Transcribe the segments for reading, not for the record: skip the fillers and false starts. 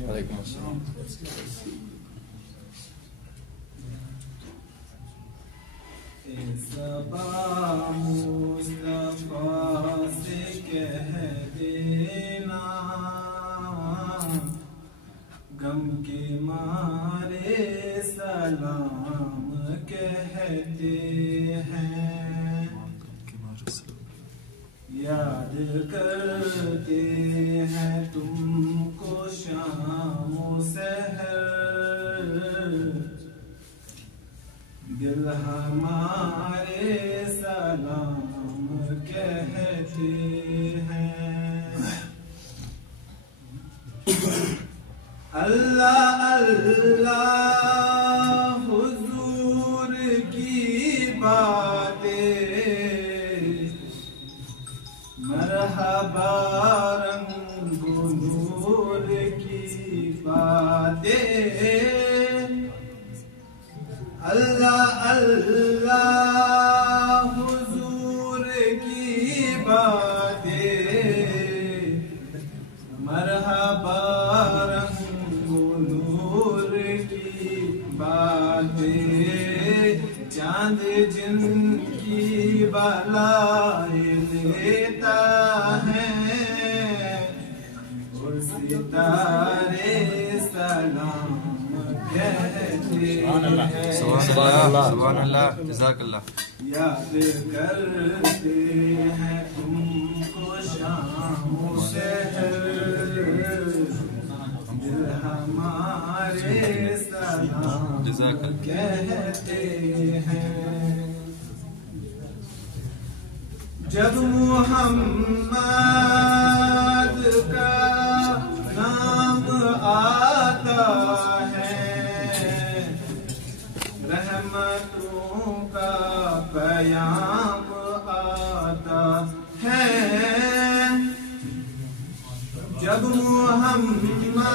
वालेकुम अस्सलाम। मुस्तफा से कह देना गम के मारे सलाम कहते हैं, याद करते हैं तुमको शाम सहर, दिल हमारे सलाम कहते हैं। अल्लाह अल्लाह हुजूर की बातें, मरहबा रंगो नूर की बातें। अल्लाह अल्लाह हुजूर की बातें, मरहबा रंगो नूर की बातें। चांद जिनकी बलाए लेता है, और सितारे सलाम कहते हैं। सुभान अल्लाह, जज़ाकल्लाह। याद करते हैं तुमको शाम सहर, दिल हमारे सलाम कहते हैं। जब मुहम्मद का नाम आता है, रहमतों का पयाम आता है। जब मुहम्मद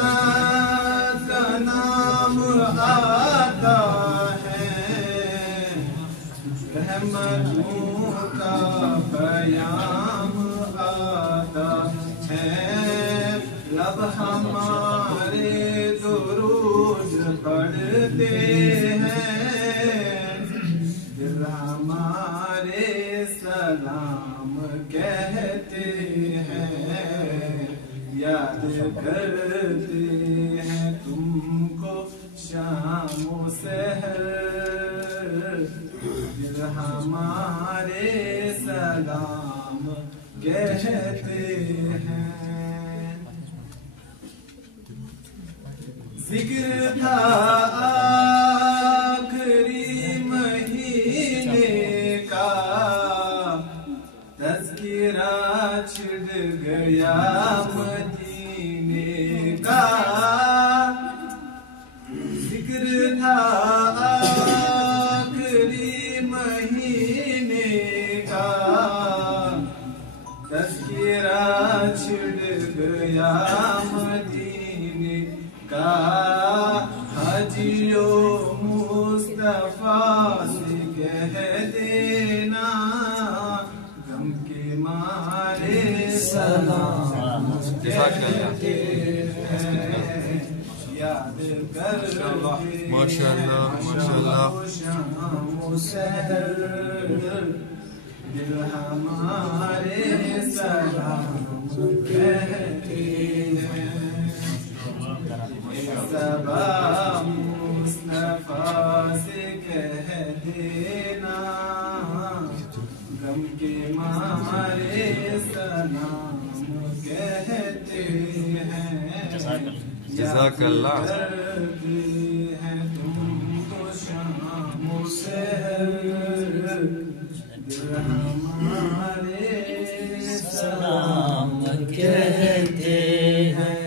का नाम आता है, रहमतों का पयाम आता है। लब हमारे दुरूद पढ़ते हैं, दिल हमारे सलाम कहते हैं। याद करते हैं तुमको शाम सहर, दिल हमारे सलाम कहते हैं। जिक्र था आखिरी महीने का, तज़किरा छिड़ गया मदीने का। जिक्र था आखिरी महीने का, तज़किरा छिड़ गया मदीने का। हाजियो मुस्तफा से कह देना, गम के मारे सलाम कहते हैं। याद करते माशाअल्लाह, माशाअल्लाह। शाम सहर, दिल हमारे सलाम कहते हैं। सबा मुस्तफा से कह देना, गम के मारे सलाम कहते हैं। जज़ाकल्लाह। करते हैं तुमको शाम सहर, दिल हमारे सलाम कहते हैं।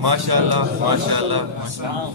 माशाअल्लाह, माशाअल्लाह, माशाअल्लाह।